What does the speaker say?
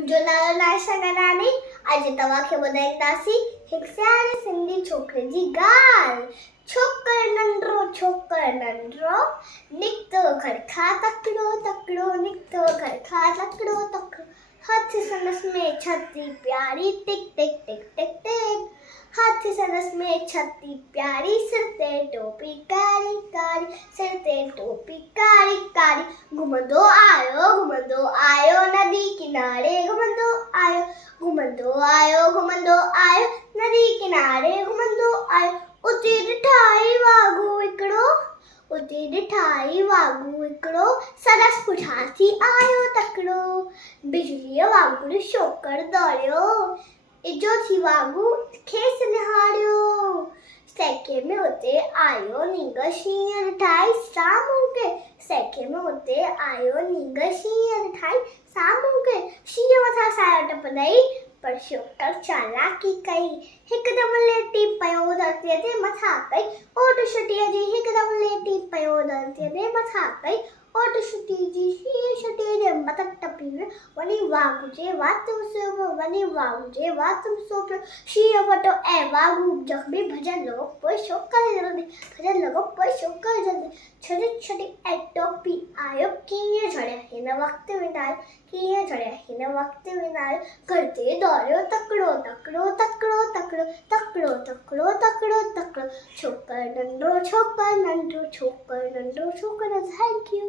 मुंहिंजो नालो नाशा गनानी। अॼु तव्हांखे ॿुधाईंदासीं हिकु सियाणे सिंधी छोकिरे जी ॻाल्हि। छोकिरो नंढड़ो निकितो घर खां तकिड़ो तकिड़ो, निकितो घर खां तकिड़ो तकिड़ो। हथ संदसि में छती प्यारी टिक टिक टिक टिक टिक। हथ संदसि में छती प्यारी, सिर ते टोपी कारी कारी, सिर ते टोपी कारी कारी। घुमंदो आयो नदी किनारे, घुमंदो आयो नदी किनारे, घुमंदो आयो। उते ॾिठाई वाॻू हिकिड़ो, सरस पुठासी आयो तकिड़ो। बिजलीअ वांगुरु छोकिरो दौड़ियो, इजो थी वाॻू खेसि निहारियो। सैके में उते आयो नींग शींहं ठाही साम्हूं खे, सैके में उते आयो नींग शींहं ठाही साम्हूं खे। शींहं मथां सायो टपंदई, पर छोकिरो चालाकी कई, हिकदमि लेटी पियो धरतीअ ते मथां कई ओट छुटीअ जी। हिकदमि लेटी पियो धरतीअ ते मथां कई ओट छुटी जी। शींहं छुटीअ जे मथां टपी वियो, वञी वाॻू जे वात में सो पियो। शींहं वटो ऐं वाॻू जख्मी भॼण लॻो पोइ छोकिरो जल्दी छॾी ऐं टोपी आयो। कीअं झड़िया हिन वक़्तु विनायो, घर ते दौड़ियो तकिड़ो तकिड़ो तकिड़ो तकिड़ो तकिड़ो तकिड़ो तकिड़ो तकिड़ो। छोकिरो नंढो, थैंक यू।